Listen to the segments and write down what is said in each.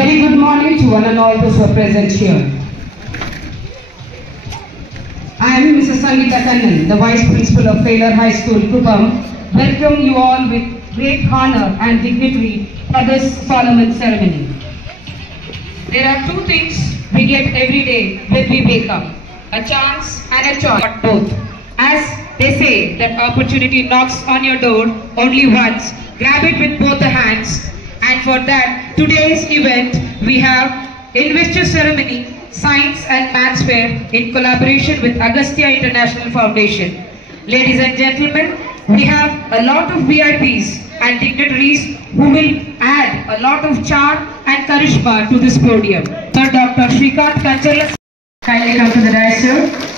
Very good morning to one and all those who are present here. I am Mrs. Sangeeta Kannan, the Vice Principal of Taylor High School, Kuppam. Welcome you all with great honor and dignity for this solemn ceremony. There are two things we get every day when we wake up, a chance and a choice, not both. As they say that opportunity knocks on your door only once, grab it with both the hands. And for that, today's event, we have Investor Ceremony, Science and Maths Fair in collaboration with Agastya International Foundation. Ladies and gentlemen, we have a lot of VIPs and dignitaries who will add a lot of charm and charisma to this podium. Sir Dr. Shrikant Kanchala, kindly come to the dais, sir.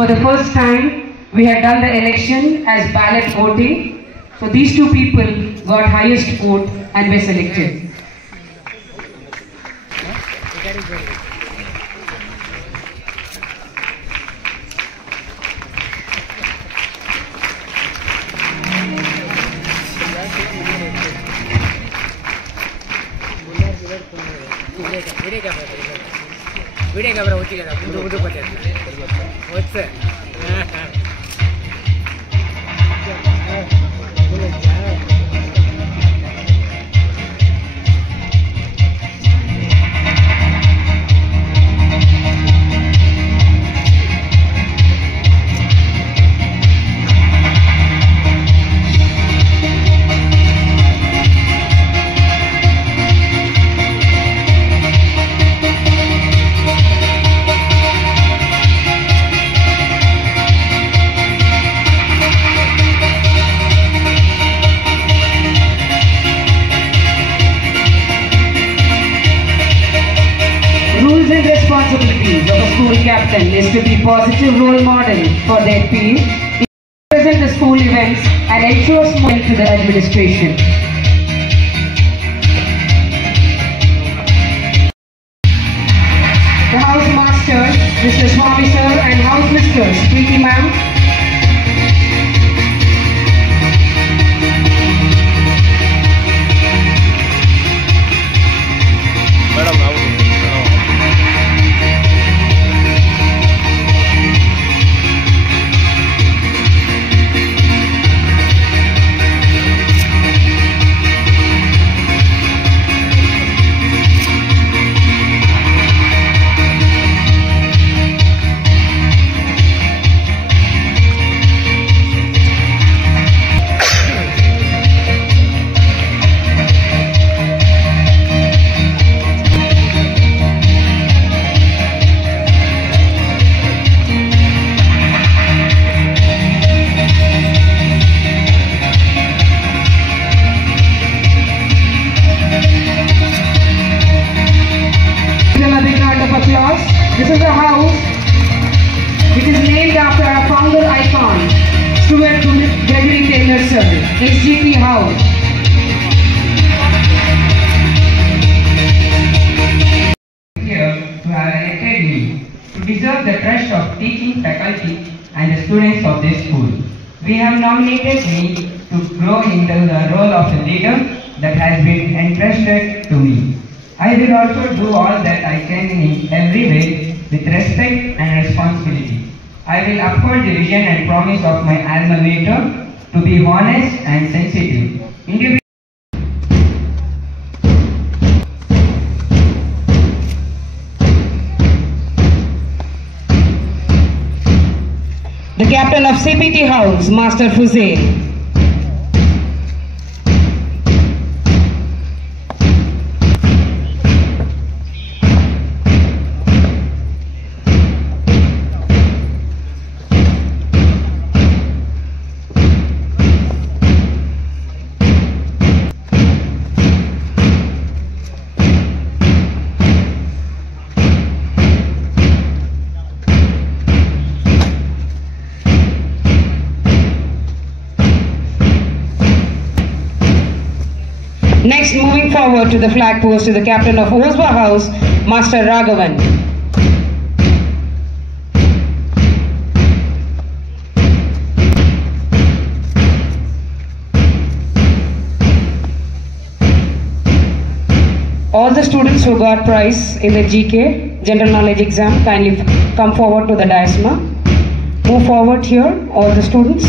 For the first time, we had done the election as ballot voting. So these two people got highest vote and were selected. Video camera వచ్చి కదా ముందు ముందు వచ్చేది వచ్చే Responsibilities of a school captain is to be positive role model for their peers, present the school events and ensure smooth to the administration. The house master, Mr. Swami sir, and house mistress, Preeti ma'am. House. Here to have elected me to deserve the trust of teaching faculty and the students of this school. We have nominated me to grow into the role of a leader that has been entrusted to me. I will also do all that I can in every way with respect and responsibility. I will uphold the vision and promise of my alma mater to be honest and sensitive. The captain of CPT House, Master Fuzail. Next, moving forward to the flag post to the captain of Oswa House, Master Raghavan. All the students who got prize in the GK, General Knowledge exam, kindly come forward to the dais. Move forward here, all the students.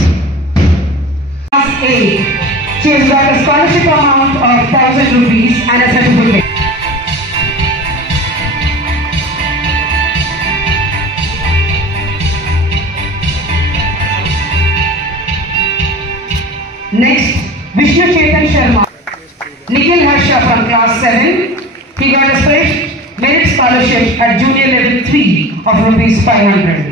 Class 8. She has got a scholarship amount of 1,000 rupees and a certificate. Next, Vishnu Chetan Sharma. Nikhil Harsha from class 7. He got a fresh merit scholarship at junior level 3 of rupees 500.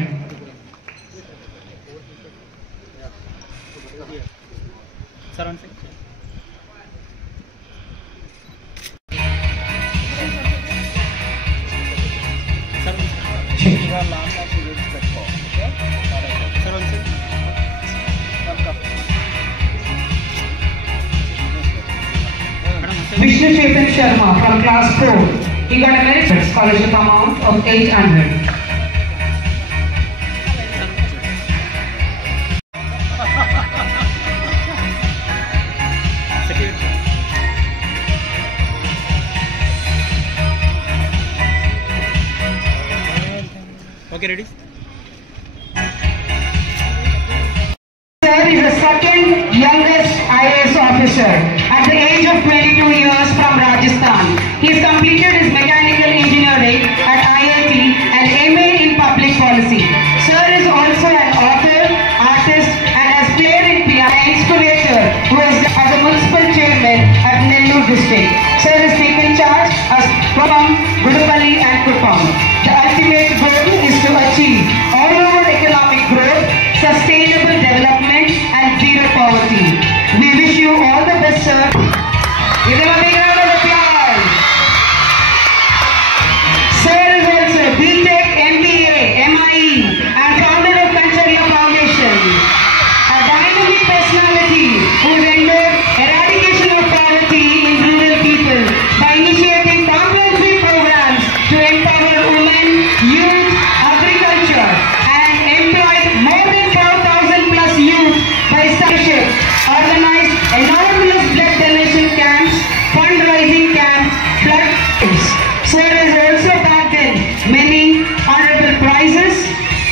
Vishnu Chetan Sharma from class 4. He got a merit scholarship amount of 800. Okay, ready? Sir is the second youngest IAS officer at the age of 22 years from Rajasthan. He has completed his mechanical engineering at IIT and MA in public policy. Sir is also an author, artist and has played in piano and inspirator who is as a municipal chairman at Nellore district. Sir has taken charge as from Gudupalli and Kuppam. The ultimate goal is to achieve all-over economic growth, sustainable development and zero poverty. We wish you all the best, sir. Give him a big round of applause. Sir is also BTech, MBA, MIE and founder of Kancharia Foundation. A dynamic personality who has endured eradication of poverty in rural people by initiating comprehensive programs to empower women, youth, agriculture and employed more than 4,000 plus youth by scholarship, organized enormous blood donation camps, fundraising camps, blood camps. Sir has also bagged in many honorable prizes.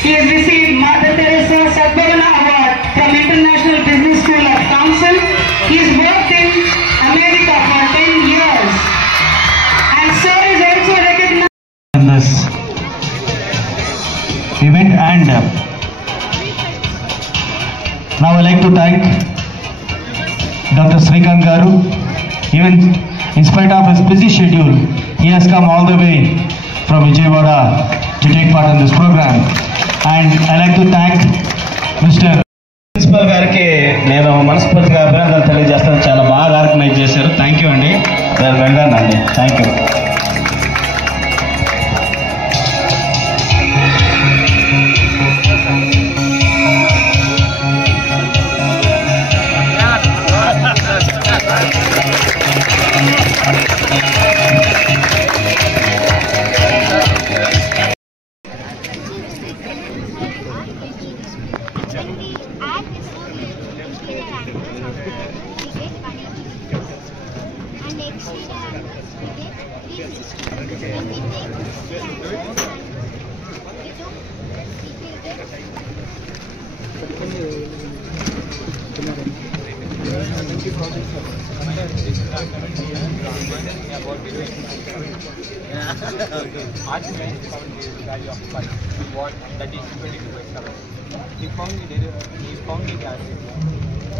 He has received Mother Teresa Sadbhavana Award from International Business School of Council. He has worked in America for 10 years. And Sir is also recognized in this event, and now I like to thank Dr. Srikant Garu. Even in spite of his busy schedule, he has come all the way from Vijayawada to take part in this program. And I like to thank Mr. Principal గారికి నేను మనస్ఫూర్తిగా అభినందనలు తెలియజేస్తాను. చాలా బాగా ఆర్గనైజ్ చేశారు. Thank you అండి. నేను వెళ్ళానండి. Thank you. He found it as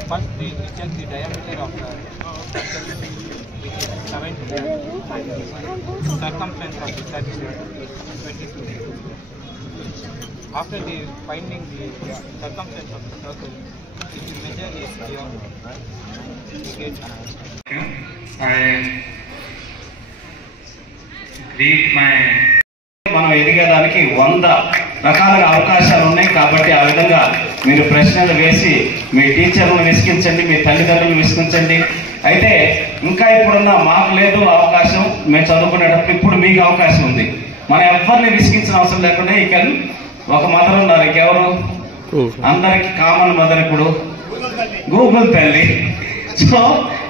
first we check the diameter of the circle, which is 70, and circumference of the circle 22. After the finding the circumference of the circle, if you measure its diameter, you get I greet my మనం ఎదిగేదానికి 100 రకాలుగా అవకాశాలు ఉన్నాయి. కాబట్టి ఆ విధంగా మీరు ప్రశ్నలు వేసి మీ టీచర్లను విసిగించండి, మీ తల్లిదండ్రులను విసిగించండి. అయితే ఇంకా ఇప్పుడున్న మాకు లేదు అవకాశం, మేము చదువుకునేటప్పుడు ఇప్పుడు మీకు అవకాశం ఉంది. మనం ఎవరిని విసిగించిన అవసరం లేకుండా ఇక్కడ ఒక మదర్ ఉన్నారు, ఇంకెవరు అందరికి కామన్ మదర్ ఇప్పుడు గూగుల్ తల్లి. So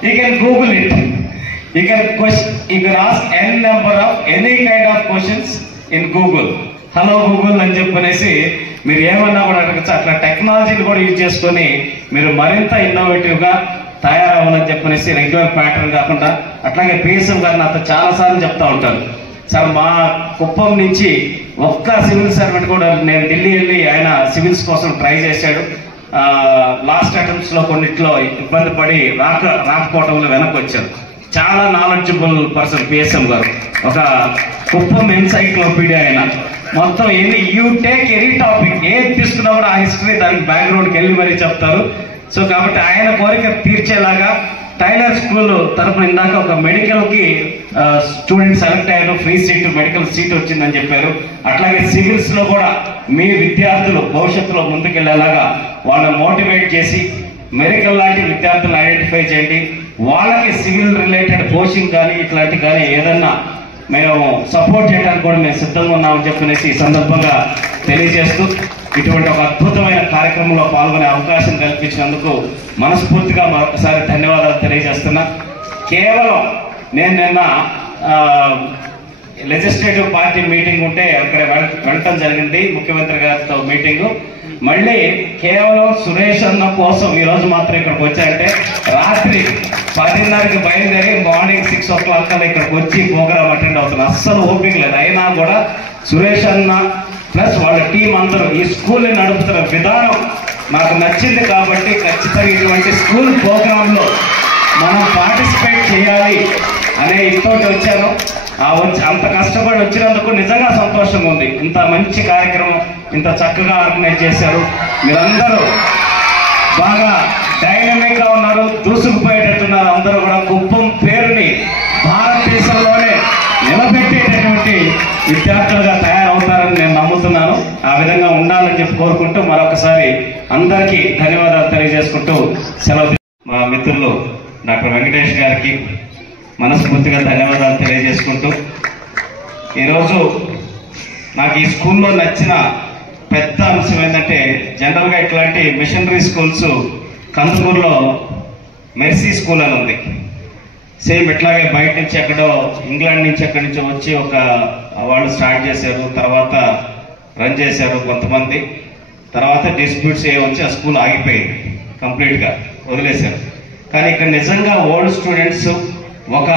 you can google it, you can ask an number of any kind of questions in Google. Hello Google అని చెప్పనేసి మీరు ఏమన్నా కూడా అడగచ్చు. అట్లా టెక్నాలజీని కూడా యూజ్ చేసుకొని మీరు మరింత ఇన్నోవేటివ్గా తయారవ్వాలని చెప్పనేసి రెగ్యులర్ ప్యాటర్న్ కాకుండా. అట్లాగే పిఎస్ఎం గారు నాతో చాలాసార్లు చెప్తా ఉంటారు, సార్ మా కుప్పం నుంచి ఒక్క సివిల్ సర్వెంట్ కూడా, నేను ఢిల్లీ వెళ్ళి ఆయన సివిల్స్ కోసం ట్రై చేశాడు. లాస్ట్ అటెంప్ట్స్ లో కొన్నిట్లో ఇబ్బంది పడి రాకపోవడంలో వెనక్కి వచ్చారు. చాలా నాలెడ్జబుల్ పర్సన్ పిఎస్ఎం గారు, ఒక కుప్పం ఎన్సైక్లోపీడియా ఆయన. మొత్తం యూ టేక్ ఎనీ టాపిక్ ఏది తీసుకున్నా కూడా ఆ హిస్టరీ దానికి బ్యాక్గ్రౌండ్కి వెళ్ళి మరీ చెప్తారు. సో కాబట్టి ఆయన కోరిక తీర్చేలాగా టైలర్ స్కూల్ తరఫున ఇందాక ఒక మెడికల్ కి స్టూడెంట్ సెలెక్ట్ అయ్యారు, ఫ్రీ సీట్ మెడికల్ సీట్ వచ్చిందని చెప్పారు. అట్లాగే సివిల్స్ లో కూడా మీ విద్యార్థులు భవిష్యత్తులో ముందుకెళ్లేలాగా వాళ్ళని మోటివేట్ చేసి మెడికల్ లాంటి విద్యార్థులను ఐడెంటిఫై చేయండి. వాళ్ళకి సివిల్ రిలేటెడ్ కోచింగ్ కానీ ఇట్లాంటి కానీ ఏదన్నా మేము సపోర్ట్ చేయడానికి కూడా మేము సిద్ధంగా ఉన్నామని చెప్పనేసి ఈ సందర్భంగా తెలియజేస్తూ, ఇటువంటి ఒక అద్భుతమైన కార్యక్రమంలో పాల్గొనే అవకాశం కల్పించినందుకు మనస్ఫూర్తిగా మరొకసారి ధన్యవాదాలు తెలియజేస్తున్నా. కేవలం నేను నిన్న లెజిస్లేటివ్ పార్టీ మీటింగ్ ఉంటే అక్కడ వెళ్ళటం జరిగింది, ముఖ్యమంత్రి గారితో మీటింగు. మళ్ళీ కేవలం సురేష్ అన్న కోసం ఈరోజు మాత్రం ఇక్కడికి వచ్చారంటే, రాత్రి 10:30కి బయలుదేరి మార్నింగ్ 6 o'clock కల్లా ఇక్కడికి వచ్చి ప్రోగ్రామ్ అటెండ్ అవుతున్నారు. అస్సలు ఓపిక లేదు. అయినా కూడా సురేష్ అన్న ప్లస్ వాళ్ళ టీం అందరూ ఈ స్కూల్ని నడుపుతున్న విధానం నాకు నచ్చింది. కాబట్టి ఖచ్చితంగా ఇటువంటి స్కూల్ ప్రోగ్రాంలో మనం పార్టిసిపేట్ చేయాలి అనే ఇంతోటి వచ్చాను. అంత కష్టపడి వచ్చినందుకు నిజంగా సంతోషంగా ఉంది. ఇంత మంచి కార్యక్రమం ఇంత చక్కగా ఆర్గనైజ్ చేశారు. మీరందరూ బాగా డైనమిక్ గా ఉన్నారు, దూసుకుపోయేటట్టున్నారు. అందరూ కూడా కుప్పం పేరుని భారతదేశంలోనే నిలబెట్టేటటువంటి విద్యార్థులుగా తయారవుతారని నేను నమ్ముతున్నాను. ఆ విధంగా ఉండాలని చెప్పి కోరుకుంటూ మరొకసారి అందరికీ ధన్యవాదాలు తెలియజేసుకుంటూ సెలవు. మా మిత్రులు డాక్టర్ వెంకటేష్ గారికి మనస్ఫూర్తిగా ధన్యవాదాలు తెలియజేసుకుంటూ, ఈరోజు నాకు ఈ స్కూల్లో నచ్చిన పెద్ద అంశం ఏంటంటే, జనరల్గా ఇట్లాంటి మిషనరీ స్కూల్స్ కందుకూరులో మెర్సీ స్కూల్ అని ఉంది. సేమ్ ఇట్లాగే బయట నుంచి ఎక్కడో ఇంగ్లాండ్ నుంచి ఎక్కడి నుంచో వచ్చి ఒక వాళ్ళు స్టార్ట్ చేశారు, తర్వాత రన్ చేశారు కొంతమంది. తర్వాత డిస్ప్యూట్స్ వచ్చి ఆ స్కూల్ ఆగిపోయింది, కంప్లీట్గా వదిలేశారు. కానీ ఇక్కడ నిజంగా ఓల్డ్ స్టూడెంట్స్ ఒక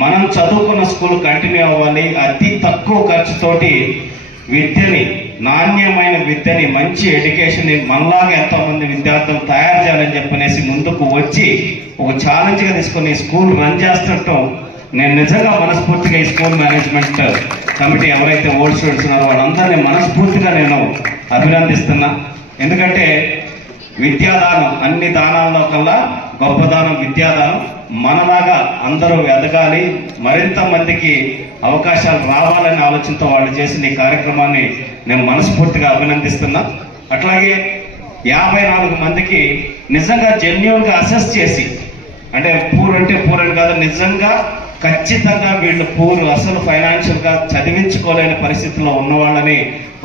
మనం చదువుకున్న స్కూల్ కంటిన్యూ అవ్వాలి, అతి తక్కువ ఖర్చుతోటి విద్యని, నాణ్యమైన విద్యని, మంచి ఎడ్యుకేషన్ మనలాగా ఎంతోమంది విద్యార్థులు తయారు చేయాలని చెప్పనేసి ముందుకు వచ్చి ఒక ఛాలెంజ్గా తీసుకుని స్కూల్ రన్ చేస్తుంటాం. నేను నిజంగా మనస్ఫూర్తిగా ఈ స్కూల్ మేనేజ్మెంట్ కమిటీ ఎవరైతే ఓల్డ్ స్టూడెంట్స్ ఉన్నారో వాళ్ళందరినీ మనస్ఫూర్తిగా నేను అభినందిస్తున్నా. ఎందుకంటే విద్యాదానం అన్ని దానాల్లో కల్లా గొప్ప దానం విద్యాదానం. మనలాగా అందరూ ఎదగాలి, మరింత మందికి అవకాశాలు రావాలనే ఆలోచనతో వాళ్ళు చేసిన ఈ కార్యక్రమాన్ని నేను మనస్ఫూర్తిగా అభినందిస్తున్నా. అట్లాగే 54 మందికి నిజంగా జెన్యూన్గా అసెస్ చేసి, అంటే పూర్ అంటే పూర్ అని కాదు, నిజంగా ఖచ్చితంగా వీళ్ళు పూర్ అసలు ఫైనాన్షియల్గా చదివించుకోలేని పరిస్థితుల్లో ఉన్న వాళ్ళని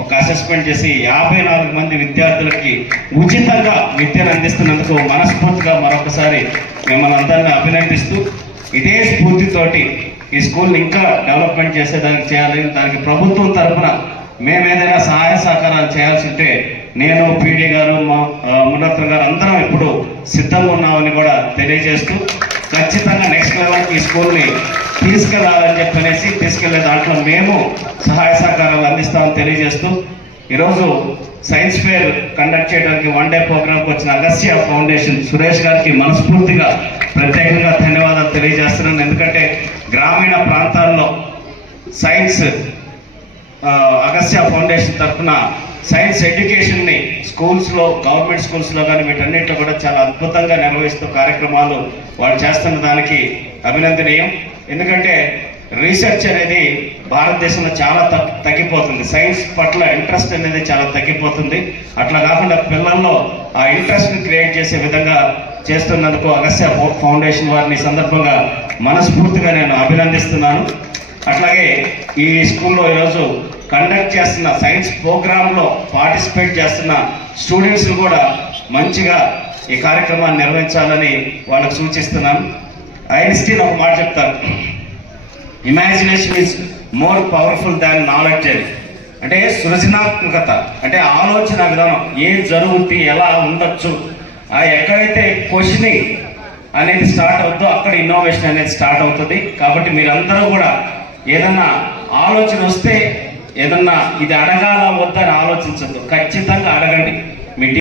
ఒక అసెస్మెంట్ చేసి 54 మంది విద్యార్థులకి ఉచితంగా విద్యను అందిస్తున్నందుకు మనస్ఫూర్తిగా మరొకసారి మిమ్మల్ని అందరినీ అభినందిస్తూ, ఇదే స్ఫూర్తితోటి ఈ స్కూల్ని ఇంకా డెవలప్మెంట్ చేసేదానికి చేయాలి. దానికి ప్రభుత్వం తరఫున మేము ఏదైనా సహాయ సహకారాలు చేయాల్సి ఉంటే నేను, పీడీ గారు, మునరత్నం గారు అందరం ఇప్పుడు సిద్ధంగా ఉన్నామని కూడా తెలియజేస్తూ, ఖచ్చితంగా నెక్స్ట్ లెవెల్కి ఈ స్కూల్ని తీసుకెళ్లాలని చెప్పనేసి తీసుకెళ్లే దాంట్లో మేము సహాయ సహకారాలు అందిస్తామని తెలియజేస్తూ, ఈరోజు సైన్స్ ఫేర్ కండక్ట్ చేయడానికి 1 డే ప్రోగ్రామ్కి వచ్చిన అగస్త్య ఫౌండేషన్ సురేష్ గారికి మనస్ఫూర్తిగా ప్రత్యేకంగా ధన్యవాదాలు తెలియజేస్తున్నాను. ఎందుకంటే గ్రామీణ ప్రాంతాల్లో సైన్స్ అగస్త్య ఫౌండేషన్ తరఫున సైన్స్ ఎడ్యుకేషన్ని స్కూల్స్లో, గవర్నమెంట్ స్కూల్స్లో కానీ వీటన్నిటిలో కూడా చాలా అద్భుతంగా నిర్వహిస్తూ కార్యక్రమాలు వాళ్ళు చేస్తున్న దానికి అభినందనీయం. ఎందుకంటే రీసెర్చ్ అనేది భారతదేశంలో చాలా తగ్గిపోతుంది. సైన్స్ పట్ల ఇంట్రెస్ట్ అనేది చాలా తగ్గిపోతుంది. అట్లా కాకుండా పిల్లల్లో ఆ ఇంట్రెస్ట్ని క్రియేట్ చేసే విధంగా చేస్తున్నందుకు అగస్త్య ఫౌండేషన్ వారిని సందర్భంగా మనస్ఫూర్తిగా నేను అభినందిస్తున్నాను. అట్లాగే ఈ స్కూల్లో ఈరోజు కండక్ట్ చేస్తున్న సైన్స్ ప్రోగ్రాంలో పార్టిసిపేట్ చేస్తున్న స్టూడెంట్స్ కూడా మంచిగా ఈ కార్యక్రమాన్ని నిర్వహించాలని వాళ్ళకు సూచిస్తున్నాను. ఐన్స్టీన్ ఒక మాట చెప్తారు, ఇమాజినేషన్ ఈజ్ మోర్ పవర్ఫుల్ దాన్ నాలెడ్జ్ అని. అంటే సృజనాత్మకత అంటే ఆలోచన విధానం, ఏం జరుగుతుంది, ఎలా ఉండొచ్చు, ఎక్కడైతే క్వశ్చనింగ్ అనేది స్టార్ట్ అవుతుందో అక్కడ ఇన్నోవేషన్ అనేది స్టార్ట్ అవుతుంది. కాబట్టి మీరందరూ కూడా ఏదన్నా ఆలోచన వస్తే ఏదన్నా ఇది అడగాల వద్దని ఆలోచించద్దు, ఖచ్చితంగా అడగండి.